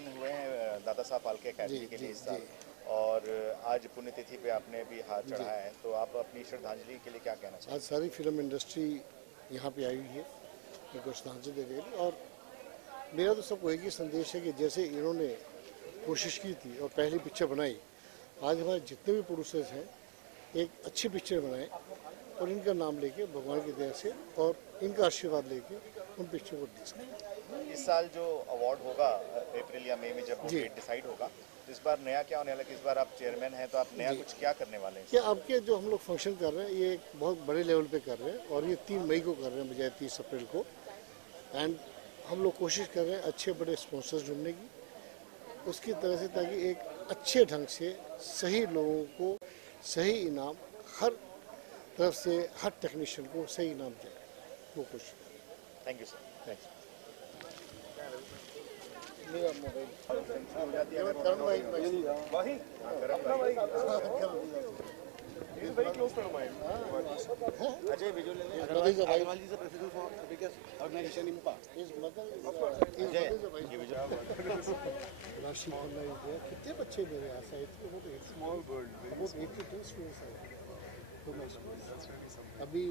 Chairman हुए हैं दादा साहब फाल्के अकेडमी के लिए इस साल, और आज पुण्यतिथि पे आपने भी हाथ चढ़ाया है, तो आप अपनी श्रद्धांजलि के लिए क्या कहना चाहेंगे? आज सारी फिल्म इंडस्ट्री यहाँ पे आई हुई है उनको श्रद्धांजलि देने के लिए, और मेरा तो सबको एक ही संदेश है कि जैसे इन्होंने कोशिश की थी और पहली पिक्चर बनाई, आज हमारे जितने भी प्रोड्यूसर्स हैं एक अच्छी पिक्चर बनाए और इनका नाम लेके भगवान की दया से और इनका आशीर्वाद लेके उन पिक्चर को रिलीज करें। इस साल जो अवार्ड होगा अप्रैल या मई में जब डेट डिसाइड होगा, तो इस बार नया क्या होने वाला है? इस बार आप चेयरमैन हैं तो आप नया कुछ क्या करने वाले हैं? क्या आपके जो हम लोग फंक्शन कर रहे हैं ये एक बहुत बड़े लेवल पे कर रहे हैं और ये 3 मई को कर रहे हैं बजाय 30 अप्रैल को, एंड हम लोग कोशिश कर रहे हैं अच्छे बड़े स्पॉन्सर्स ढूंढने की उसकी तरह से, ताकि एक अच्छे ढंग से सही लोगों को सही इनाम, हर तरफ से हर टेक्नीशियन को सही इनाम दें, वो कोशिश करें। Thank you sir. Thank you. Very close to mind. Ajay, visual le le. Agarwal ji is the president for the biggest organization in Impact. His mother is Ajay, ये visual. Rashi Khanna is there. कितने बच्चे मेरे यहाँ से आए थे? वो तो Small world. about 82 students आए to my school. अभी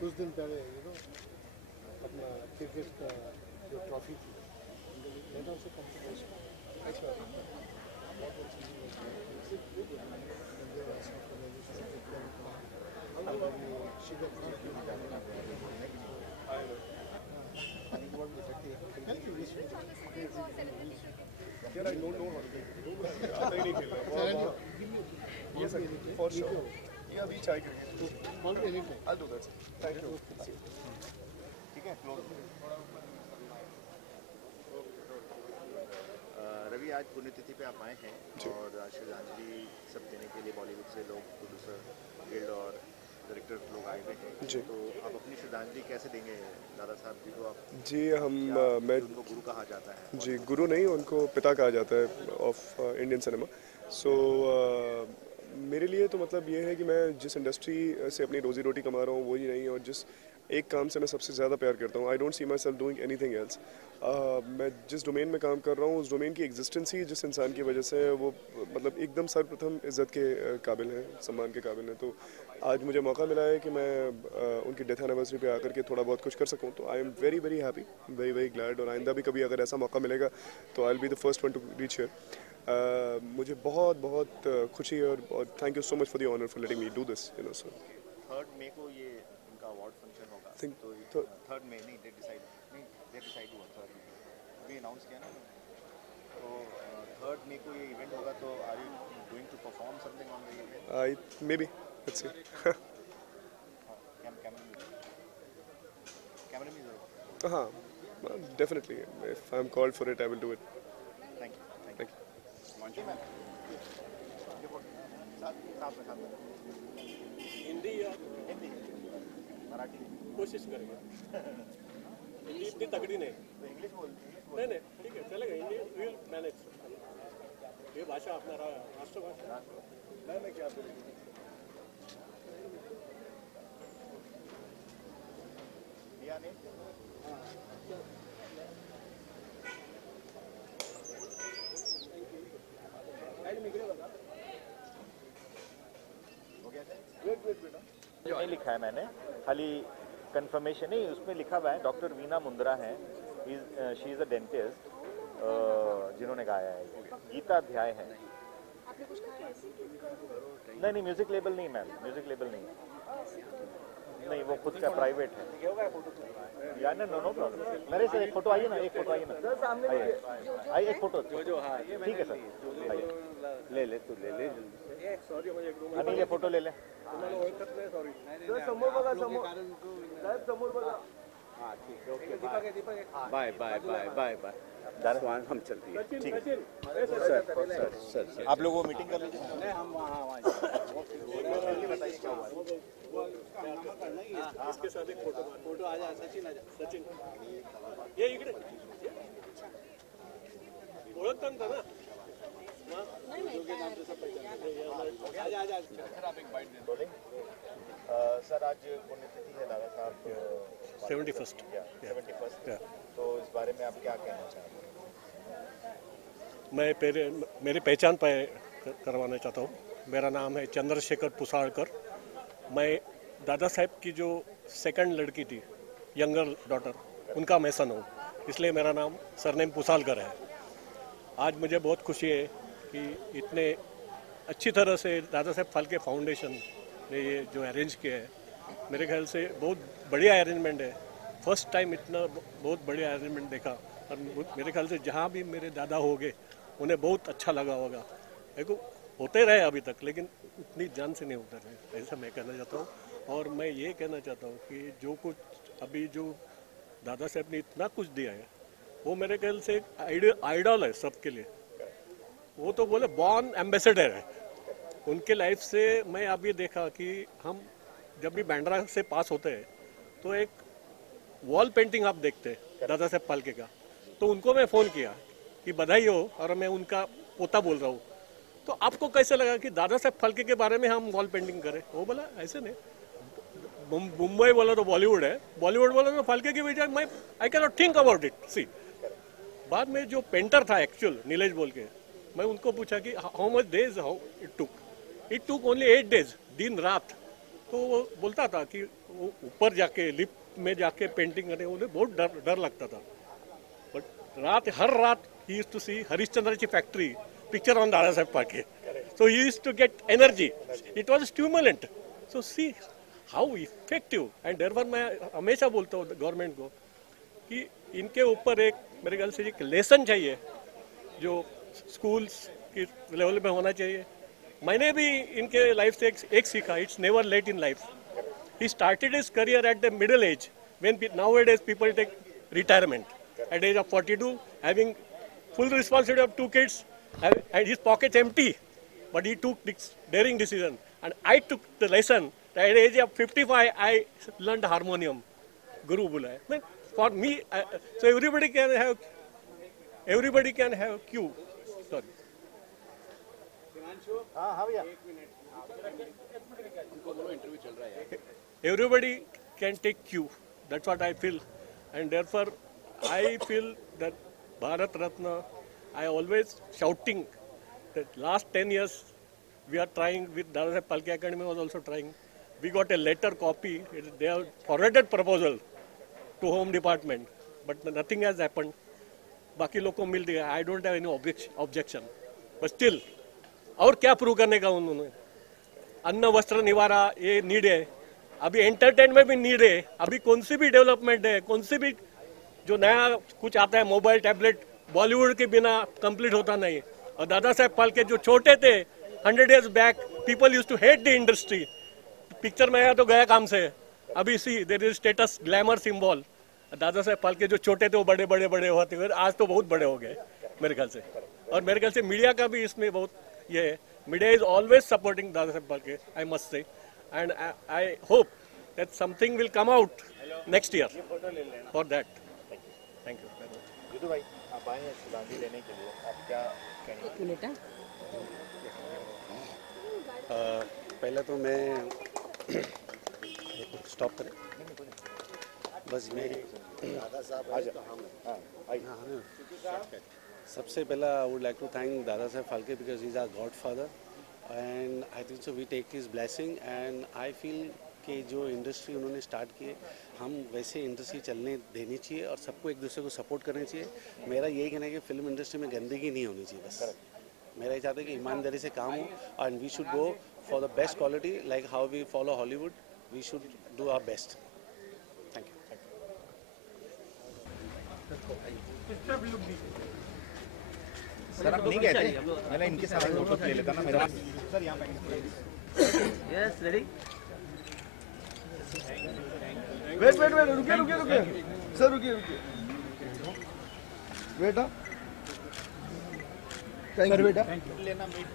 कुछ दिन पहले अपना क्रिकेट का जो ट्रॉफी थी, that also come to my school. Here I don't know how to play. आता ही नहीं खेलना. Yes sir, for sure. ये अभी चाय करेंगे. I'll do that. Thank you. ठीक है, close. रवि, आज पुण्यतिथि पे आप आए हैं और श्रद्धांजलि सब देने के लिए बॉलीवुड से लोग, प्रोड्यूसर गिल्ड और डायरेक्टर लोग आए हुए हैं जी, तो आप अपनी श्रद्धांजलि कैसे देंगे दादा साहब जी को? आप जी मैं उनको गुरु कहा जाता है जी, गुरु नहीं, उनको पिता कहा जाता है ऑफ इंडियन सिनेमा। सो मेरे लिए तो मतलब ये है कि मैं जिस इंडस्ट्री से अपनी रोजी रोटी कमा रहा हूँ वही नहीं, और जिस एक काम से मैं सबसे ज़्यादा प्यार करता हूँ, I don't see my self doing anything else. मैं जिस डोमेन में काम कर रहा हूँ उस डोमेन की एग्जिस्टेंस ही जिस इंसान की वजह से वो मतलब एकदम सर्वप्रथम इज़्ज़त के काबिल है, सम्मान के काबिल है। तो आज मुझे मौका मिला है कि मैं उनकी डेथ एनिवर्सरी पे आकर के थोड़ा बहुत कुछ कर सकूँ, तो I am very very happy, very very glad. और आइंदा भी कभी अगर ऐसा मौका मिलेगा तो I will be the first one to reach here. मुझे बहुत बहुत खुशी है और thank you so much for the honour for letting me do this, you know. So 3 मई को ये इनका अवार्ड फंक्शन होगा, तो 3 मई नहीं, डेट डिसाइड हुआ 3 मई, अभी अनाउंस किया ना, तो 3 मई को ये इवेंट होगा, तो are you going to perform something on the event? Maybe, let's see. Camera में जरूर। हाँ, definitely, if I am called for it I will do it. Thank you. Thank you. Hindi या हिंदी, मराठी कोशिश करेंगे। हिंदी इतनी तगड़ी नहीं, तो इंग्लिश बोल। नहीं ठीक है, चलेगा, हिंदी विल मैनेज। ये भाषा अपना राष्ट्रभाषा। मैं क्या बोलूँ? दिया नहीं? नहीं लिखा है मैंने, खाली कंफर्मेशन नहीं, उसमें लिखा हुआ है डॉक्टर वीना मुंद्रा हैं, शी इज़ अ डेंटिस्ट, जिन्होंने गाया है, गीता अध्याय है। नहीं, म्यूजिक लेबल नहीं मैम, म्यूजिक लेबल नहीं, वो खुद का प्राइवेट है यार। No problem. मेरे से एक फोटो आइए ना, एक फोटो आइए ना, आइए एक फोटो। ठीक है सर, आइए, ले तू ले। सॉरी, अनिल ये फोटो ले ले। समोर बघा, समोर बघा। हाँ ठीक है, ओके, बाय। हम चलती है। ठीक है सर। आप लोग वो मीटिंग कर लीजिए। नहीं, हम वहाँ बताइए क्या हुआ। इसके साथ एक फोटो आ जा। सचिन ये इकडे ओळखता ना? सर आज पुण्यतिथि है दादा साहब 71st। तो इस बारे में आप क्या कहना चाहते हैं? मैं मेरी पहचान करवाना चाहता हूँ। मेरा नाम है चंद्रशेखर पुसाड़कर। मैं दादा साहब की जो सेकंड लड़की थी, यंगर डॉटर, उनका मैं सन हूँ, इसलिए मेरा नाम सरनेम पुसालकर है। आज मुझे बहुत खुशी है कि इतने अच्छी तरह से दादा साहब फाल्के फाउंडेशन ने ये जो अरेंज किया है, मेरे ख्याल से बहुत बढ़िया अरेंजमेंट है। फर्स्ट टाइम इतना बहुत बढ़िया अरेंजमेंट देखा, और मेरे ख्याल से जहाँ भी मेरे दादा होंगे उन्हें बहुत अच्छा लगा होगा। देखो होते रहे अभी तक, लेकिन उतनी जान से नहीं होते रहे, ऐसा मैं कहना चाहता हूँ। और मैं ये कहना चाहता हूँ कि जो कुछ अभी जो दादा साहब ने इतना कुछ दिया है, वो मेरे ख्याल से आइडल है सबके लिए। वो तो बोले बॉर्न एम्बेसडर है। उनके लाइफ से मैं अब ये देखा कि हम जब भी बैंड्रा से पास होते हैं तो एक वॉल पेंटिंग आप देखते हैं दादा साहब फाल्के का, तो उनको मैं फ़ोन किया कि बधाई हो, और मैं उनका पोता बोल रहा हूँ। तो आपको कैसे लगा कि दादा साहब फाल्के के बारे में हम वॉल पेंटिंग करें? वो बोला ऐसे नहीं, मुंबई बोला तो बॉलीवुड है, बॉलीवुड बोला तो फाल्के के बजाय मैं I can not think about it. See बाद में जो पेंटर था एक्चुअल नीलेश बोल के, मैं उनको पूछा कि how much days how it took only 8 days, दिन रात। तो वो बोलता था कि वो ऊपर जाके लिफ्ट में जाके पेंटिंग करने उन्हें बहुत डर लगता था, बट हर रात ही यूज्ड टू सी हरिश्चंद्र की फैक्ट्री पिक्चर ऑन दादा Saheb Phalke, so he used to get energy. It was stimulant. So see how effective. And therefore मैं हमेशा बोलता हूँ गवर्नमेंट को कि इनके ऊपर एक मेरे ख्याल से एक लेसन चाहिए जो स्कूल्स की लेवल पे होना चाहिए। मैंने भी इनके लाइफ से एक सीखा, it's never late in life. He started his career at the middle age, when nowadays people take retirement at age of 42, having full responsibility of 2 kids, and his pockets empty. But he took this daring decision, and I took the lesson. At the age of 55, I learned harmonium. Guru बोला है। For me, so everybody can have cue. Sorry. हाँ भैया। Everybody can take cue. That's what I feel, and therefore I feel that Bharat Ratna. I always shouting that last 10 years we are trying with Dada Saheb Phalke Academy was also trying. We got a letter copy. They have forwarded proposal to Home Department, but nothing has happened. बाकी लोग को मिल गया. I don't have any objection. But still, और क्या prove करने का उन्होंने? अन्न वस्त्र निवारा ये नीड है. अभी एंटरटेनमेंट भी नीड है. अभी कौन सी भी डेवलपमेंट है, कौन सी भी जो नया कुछ आता है, मोबाइल टैबलेट, बॉलीवुड के बिना कंप्लीट होता नहीं. और दादा साहब फाल्के जो छोटे थे 100 years back, people used to hate the industry. Picture में आया तो गया काम से. अभी see there is status glamour symbol. Dada Saheb Phalke जो छोटे थे वो बड़े बड़े बड़े होते हुए आज तो बहुत बड़े हो गए मेरे ख्याल से. और मेरे ख्याल से मीडिया का भी इसमें बहुत ये है. Media is always supporting Dada Saheb Phalke, I must say. And I hope that something will come out next year for that. Thank you. युदु भाई आप आए हैं श्रद्धांजलि लेने के लिए, आप क्या कहेंगे? पहले तो मैं स्टॉप करें बस. मैं सबसे पहला I would like to thank Dada Saheb Phalke because he is our god father and I think so we take his blessing. And I feel कि जो इंडस्ट्री उन्होंने स्टार्ट की है हम वैसे इंडस्ट्री चलने देनी चाहिए और सबको एक दूसरे को सपोर्ट करना चाहिए. मेरा यही कहना है कि फिल्म इंडस्ट्री में गंदगी नहीं होनी चाहिए. बस मेरा ये चाहता है कि ईमानदारी से काम हो and we should go for the best quality like how we follow Hollywood. We should do our best. Thank you. Sir आप नहीं कहते, मैंने इनके साथ फोटो ले लेता ना मेरा. सर यहाँ पे यस रेडी. वेट रुकिए सर, रुकिए बेटा. सर बेटा लेना meet.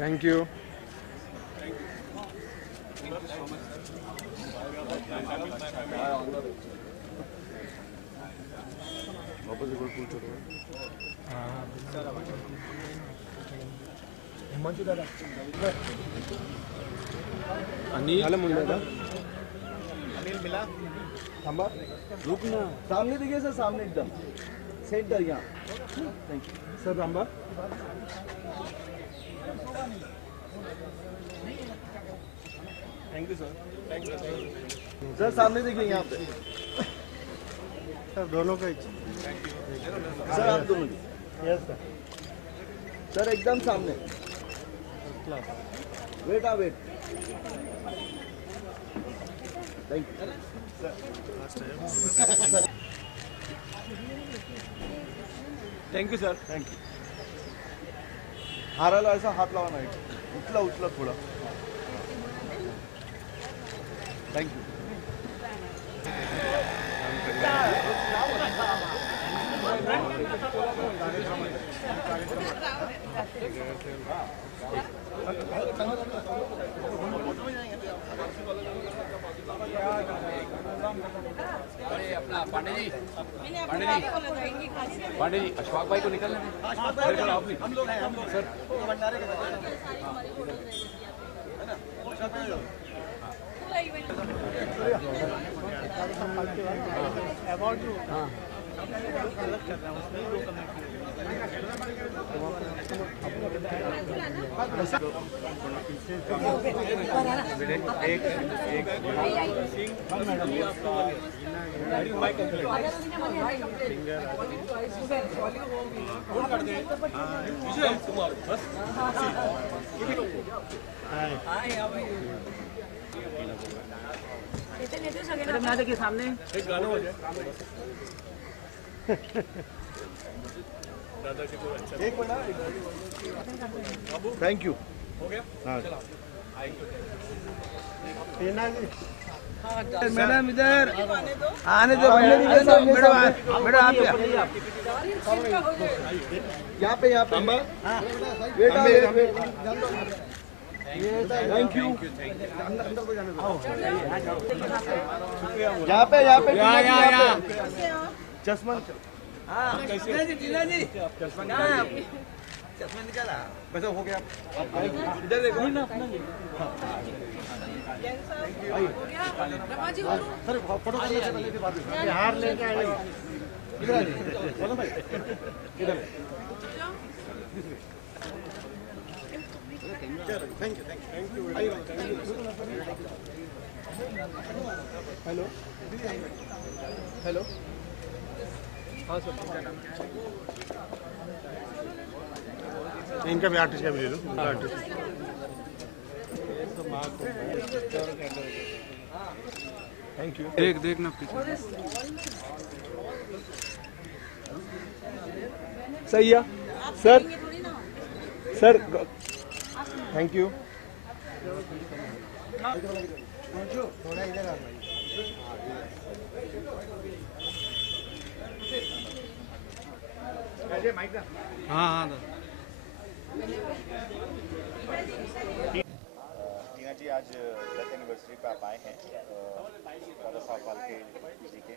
Thank you. Anil Anil मिला. थांबा, रुक ना. सामने देखिए सर, सामने एकदम सेंटर यहाँ थैंक यू सर रामबा थैंक यू सर। सर सामने देखिए यहाँ पे सर दोनों का सर आप दोनों यस सर सर एकदम सामने wait thank you thank you sir thank you हाराला ऐसा हाथ लावा नाही उचला थोड़ा थैंक यू पांडे जी अशफाक भाई को निकलने दें। हम लोग हैं सर देखिए सामने एक गाना हो जाए दादाजी को अच्छा एक मिनट थैंक यू हो गया। हाँ मैडम इधर आने दो मैडम आप यहाँ पे थैंक यू यहाँ पे चश्मा चश्मा निकाला वैसे हो गया इधर देखो सर फोटो हार लेके आइए इधर आ जाइए बोलो भाई इधर थैंक यू हेलो हेलो हाँ सर इनका भी आर्टिस्ट का भी ले लो आर्टिस्ट थैंक यू देखना पीछे सही है सर सर थैंक यू थोड़ा इधर आ हाँ टीना जी आज डेथ एनिवर्सरी पे आप आए हैं दादा साहब फाल्के जी के,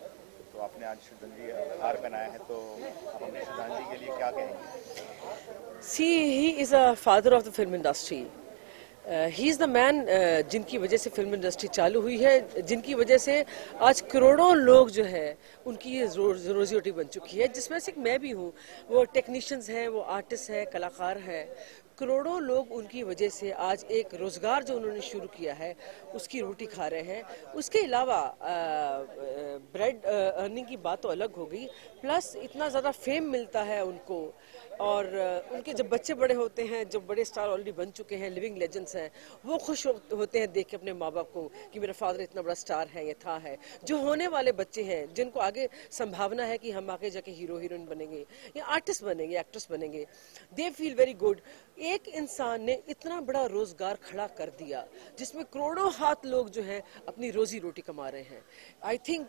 तो आपने आज श्रद्धांजलि हार पहनाया है, तो आप अपनी श्रद्धांजलि के लिए क्या कहेंगे? See, he is a father of the film industry. He is the man जिनकी वजह से फिल्म इंडस्ट्री चालू हुई है, जिनकी वजह से आज करोड़ों लोग जो है उनकी ये रोजी रोटी बन चुकी है, जिसमें से मैं भी हूँ। वो टेक्नीशियंस हैं, वो आर्टिस्ट हैं, कलाकार हैं। करोड़ों लोग उनकी वजह से आज एक रोज़गार जो उन्होंने शुरू किया है उसकी रोटी खा रहे हैं। उसके अलावा ब्रेड अर्निंग की बात तो अलग हो गई, प्लस इतना ज़्यादा फेम मिलता है उनको, और उनके जब बच्चे बड़े होते हैं, जब बड़े स्टार ऑलरेडी बन चुके हैं, लिविंग लेजेंड्स हैं, वो खुश होते हैं देख के अपने माँ बाप को कि मेरा फादर इतना बड़ा स्टार है, ये था है। जो होने वाले बच्चे हैं, जिनको आगे संभावना है कि हम आगे जाके हीरो हीरोइन बनेंगे या आर्टिस्ट बनेंगे, एक्ट्रेस बनेंगे, दे फील वेरी गुड। एक इंसान ने इतना बड़ा रोजगार खड़ा कर दिया जिसमें करोड़ों हाथ लोग जो हैं अपनी रोजी रोटी कमा रहे हैं। I think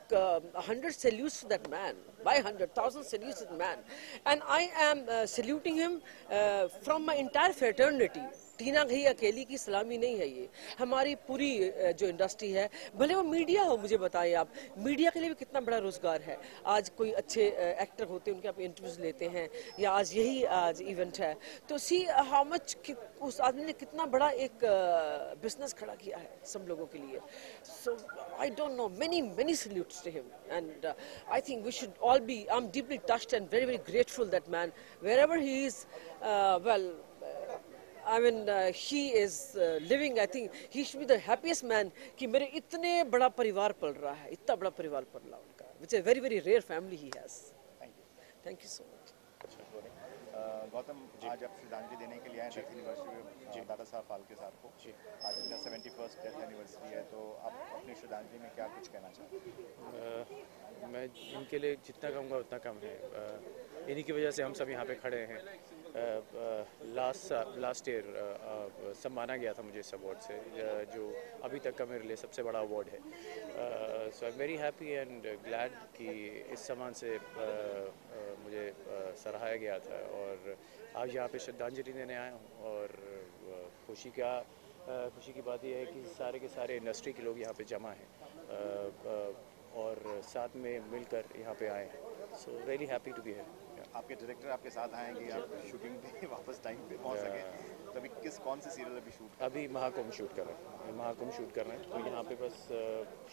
100 salutes to that man, by 100,000 salutes to that man, and I am saluting him from my entire fraternity. टीना घई अकेली की सलामी नहीं है ये, हमारी पूरी जो इंडस्ट्री है, भले वो मीडिया हो, मुझे बताएं आप, मीडिया के लिए भी कितना बड़ा रोजगार है। आज कोई अच्छे एक्टर होते हैं, उनके आप इंटरव्यूज लेते हैं, या आज यही आज इवेंट है, तो सी हाउ मच उस आदमी ने कितना बड़ा एक बिजनेस खड़ा किया है सब लोगों के लिए। So I don't know, many salutes to him, and I think we should all be, I'm deeply touched and very grateful that man, wherever he is, I mean, he is living, I think he should be the happiest man कि मेरे इतने बड़ा परिवार पल रहा है, इतना बड़ा परिवार पल रहा है उनका, which is a very rare family he has. Thank you so much. Gautam, आज आप श्रद्धांजलि देने के लिए आए डेथ एनिवर्सरी दादा साहब फाल्के साहब को। आज उनका 71st डेथ एनिवर्सरी है, तो आप अपनी श्रद्धांजलि में क्या कुछ कहना चाहते हैं? मैं इनके लिए जितना कहूँगा उतना कम है। इन्हीं की वजह से हम सब यहाँ पे खड़े हैं। लास्ट ईयर सम्माना गया था मुझे इस अवार्ड से, जो अभी तक का मेरे लिए सबसे बड़ा अवार्ड है। So I am very happy and glad कि इस सम्मान से मुझे सराहाया गया था, और आज यहाँ पे श्रद्धांजलि देने आया हूँ। और खुशी की बात यह है कि सारे के सारे इंडस्ट्री के लोग यहाँ पे जमा हैं और साथ में मिलकर यहाँ पे आए हैं। So really happy to be here. आपके डायरेक्टर आपके साथ आए कि आप शूटिंग पे वापस टाइम पे पहुंच सके, तभी कौन सी सीरियल अभी शूट? अभी महाकुंभ शूट कर रहे हैं, महाकुंभ शूट कर रहे हैं। तो यहाँ पे बस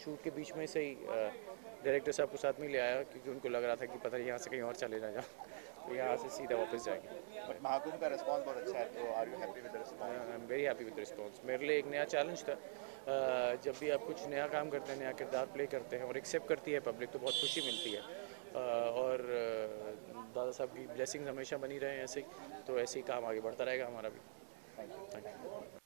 शूट के बीच में से ही डायरेक्टर साहब को साथ में ले आया, क्योंकि उनको लग रहा था कि पता नहीं यहाँ से कहीं और चले ना जाओ, तो यहाँ से सीधा वापस जाएंगे। बट महाकुंभ का रिस्पांस बहुत अच्छा है, तो are you happy with the response? I am very happy with the response. मेरे लिए एक नया चैलेंज था। जब भी आप कुछ नया काम करते हैं, नया किरदार प्ले करते हैं और एक्सेप्ट करती है पब्लिक, तो बहुत खुशी मिलती है। और दादा साहब की ब्लेसिंग्स हमेशा बनी रहे ऐसे ही, तो ऐसे ही काम आगे बढ़ता रहेगा हमारा भी। Thank you.